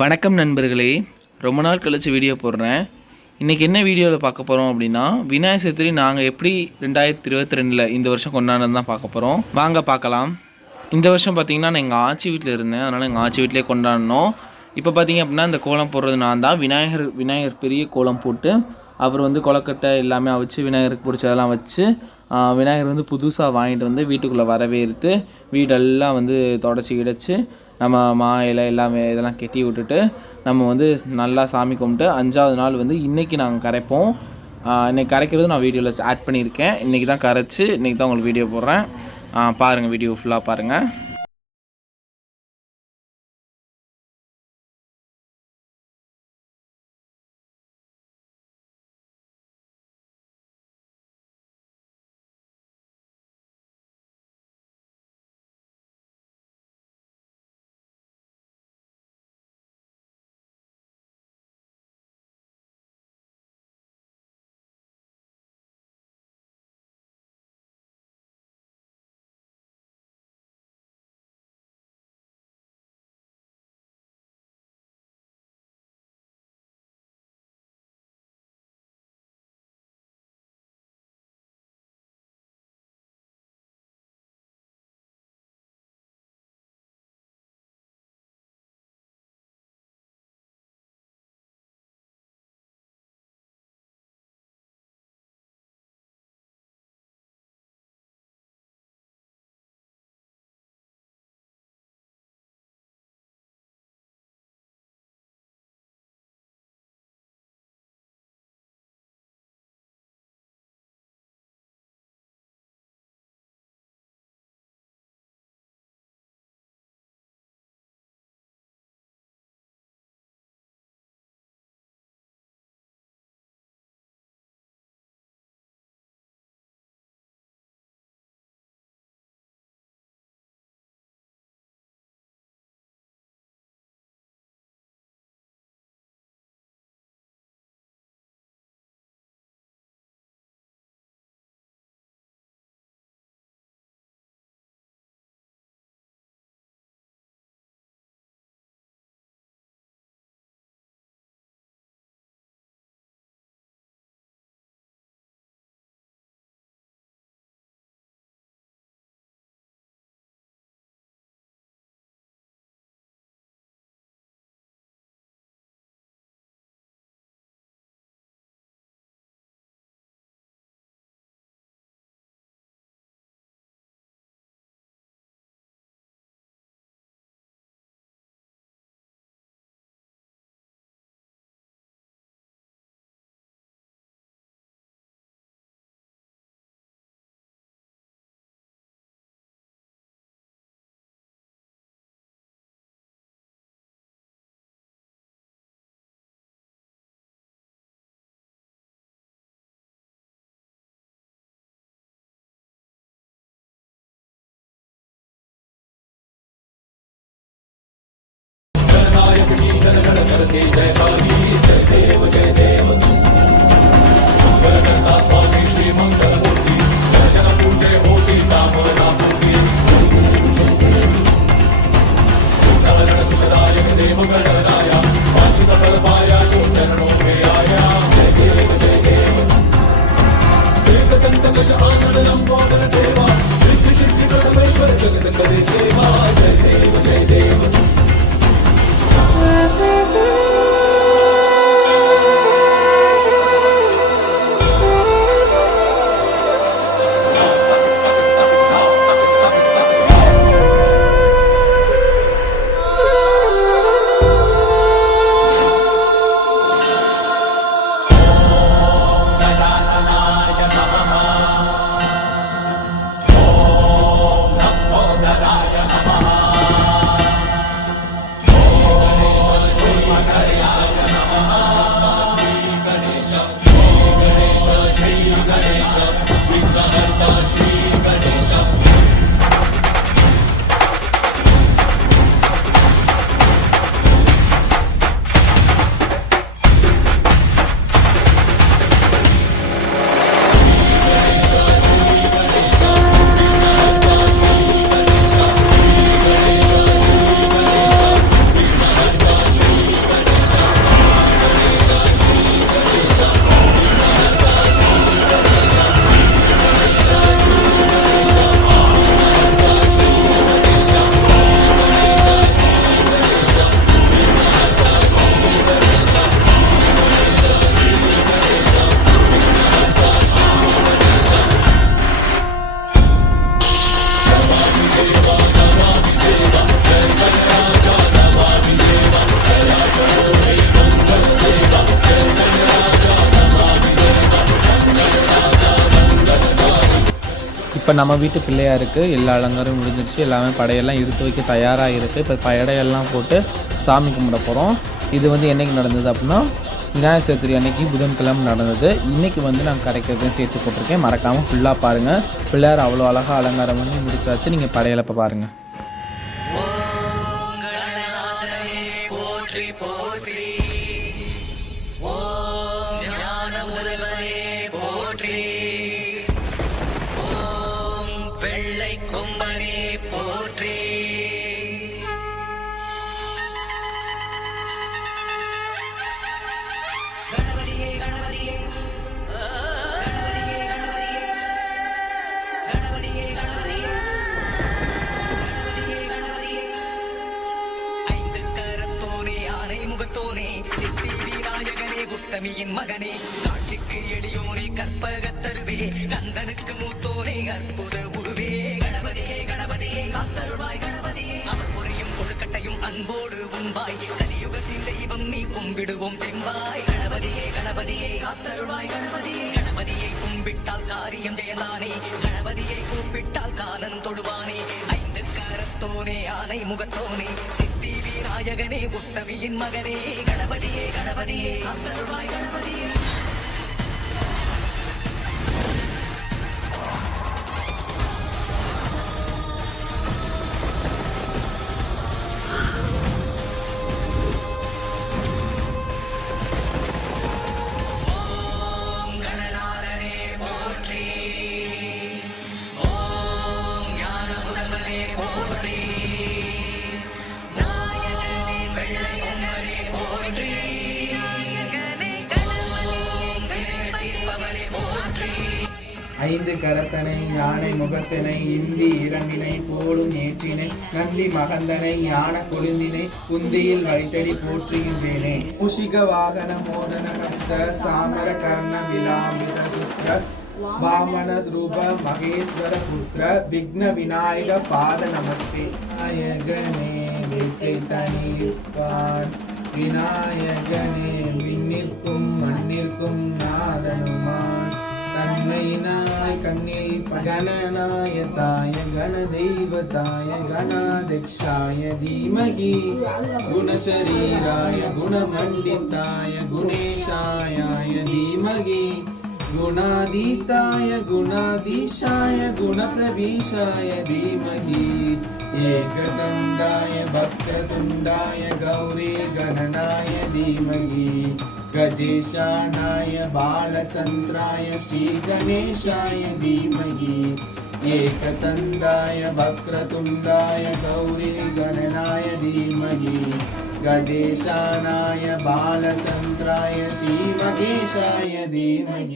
வணக்கம் நண்பர்களே. ரொம்ப நாள் கழித்து வீடியோ போடுறேன். இன்றைக்கி என்ன வீடியோவில் பார்க்க போகிறோம் அப்படின்னா விநாயகர் சதுர்த்தி நாங்கள் எப்படி ரெண்டாயிரத்தி இருபத்தி ரெண்டில் இந்த வருஷம் கொண்டாடுறது தான் பார்க்க போகிறோம் வாங்க பார்க்கலாம். இந்த வருஷம் பார்த்தீங்கன்னா நான் எங்கள் ஆச்சி வீட்டில் இருந்தேன். அதனால் எங்கள் ஆச்சி வீட்டிலே கொண்டாடினோம். இப்போ பார்த்தீங்க அப்படின்னா இந்த கோலம் போடுறது நான் தான். விநாயகர் விநாயகர் பெரிய கோலம் போட்டு அப்புறம் வந்து கொலக்கட்டை எல்லாமே அவிச்சு விநாயகருக்கு பிடிச்சதெல்லாம் வச்சு விநாயகர் வந்து புதுசாக வாங்கிட்டு வந்து வீட்டுக்குள்ளே வரவேற்று வீடெல்லாம் வந்து தொடச்சி கிடச்சி நம்ம மா இலை எல்லாமே இதெல்லாம் கெட்டி விட்டுட்டு நம்ம வந்து நல்லா சாமி கும்பிட்டு அஞ்சாவது நாள் வந்து இன்றைக்கி நாங்கள் கரைப்போம். இன்றைக்கி கரைக்கிறது நான் வீடியோவில் ஆட் பண்ணியிருக்கேன். இன்றைக்கி தான் கரைச்சி இன்றைக்கி தான் உங்களுக்கு வீடியோ போடுறேன். பாருங்கள் வீடியோ ஃபுல்லாக பாருங்கள் काली जय काली जय देव जय देव सुंदरनंदा स्वामी श्री मंगल मूर्ति जय जनकू जय होती कामना पूर्ति सुंदर सुखदायक देव गणराया वांछित फल पाया जो चरणों में आया जय देव जय देव एकदंत गज आनंद लंबोदर देवा सिद्ध सिद्ध जगत करे सेवा जय देव இப்போ நம்ம வீட்டு பிள்ளையாருக்கு எல்லா அலங்காரம் முடிஞ்சிருச்சு. எல்லாமே படையெல்லாம் எடுத்து வைக்க தயாராக இருக்குது இப்போ படையெல்லாம் போட்டு சாமி கும்பிட போகிறோம் இது வந்து என்னைக்கு நடந்தது அப்படின்னா விநாயகர் சதுர்த்தி அன்னைக்கு புதன்கிழமை நடந்தது. இன்றைக்கி வந்து நான் கரைக்கிறதையும் சேர்த்து போட்டிருக்கேன். மறக்காமல் ஃபுல்லாக பாருங்கள் பிள்ளையார் அவ்வளோ அழகாக அலங்காரம் பண்ணி முடிச்சாச்சு. நீங்கள் படையலப்போ பாருங்கள் வெள்ளை சித்தி போற்றி உத்தமியின் மகனே. காட்சிக்கு எளியோனே கற்பகத்தருவே. கந்தனுக்கு மூத்தோனே அற்புத கணபதியே காத்தருவாய் கணபதியே. அவர் புரியும் கொழுக்கட்டையும் அன்போடு உண்பாய். கலியுகத்தின் தெய்வம் நீ கும்பிடுவோம் தெம்பாய். கணபதியே கணபதியே. காத்தருவாய் கணபதியே. கணபதியை கும்பிட்டால் காரியம் ஜெயலானே கணபதியை கூப்பிட்டால் காலன் தொடுவானே. ஐந்து காரத்தோனே ஆனை முகத்தோனே. சித்தி விநாயகனே உத்தமியின் மகனே. கணபதியே கணபதியே. காத்தருவாய் கணபதியே. ஐந்து கரத்தனை யானை முகத்தனை இந்தி இரம்பினை போலும் ஏற்றினை நந்தி மகந்தனை யான கொழுந்தினை குந்தியில் வைத்தடி போற்றுகின்றேனே. மூஷிக வாகன மோதன ஹஸ்த சாமர கர்ண விலாமித சுத்ர வாமன ரூப மகேஸ்வர புத்திர விக்ன விநாயக பாத நமஸ்தே. நாயகனே வீட்டை தனிப்பான் விநாயகனே விண்ணிற்கும் மண்ணிற்கும் நாதனுமான் தன்மையினாய் கண்ணில் கணநாய தாய கண தெய்வதாய கணாதக்ஷாய தீமகி குணசரீராய குணமண்டிதாய குணேஷாயாய தீமகி. गुणातीताय गुणाधीशाय गुणप्रवीशाय धीमहि। एकदन्ताय भक्ततुण्डाय गौरी गणनाय धीमहि। गजेशानाय, बालचन्द्राय, श्रीगणेशाय धीमहि। एकदन्ताय वक्रतुण्डाय गौरी गणनाय धीमहि। गजेशानाय, बालचन्द्राय श्रीमगेशाय धीमहि।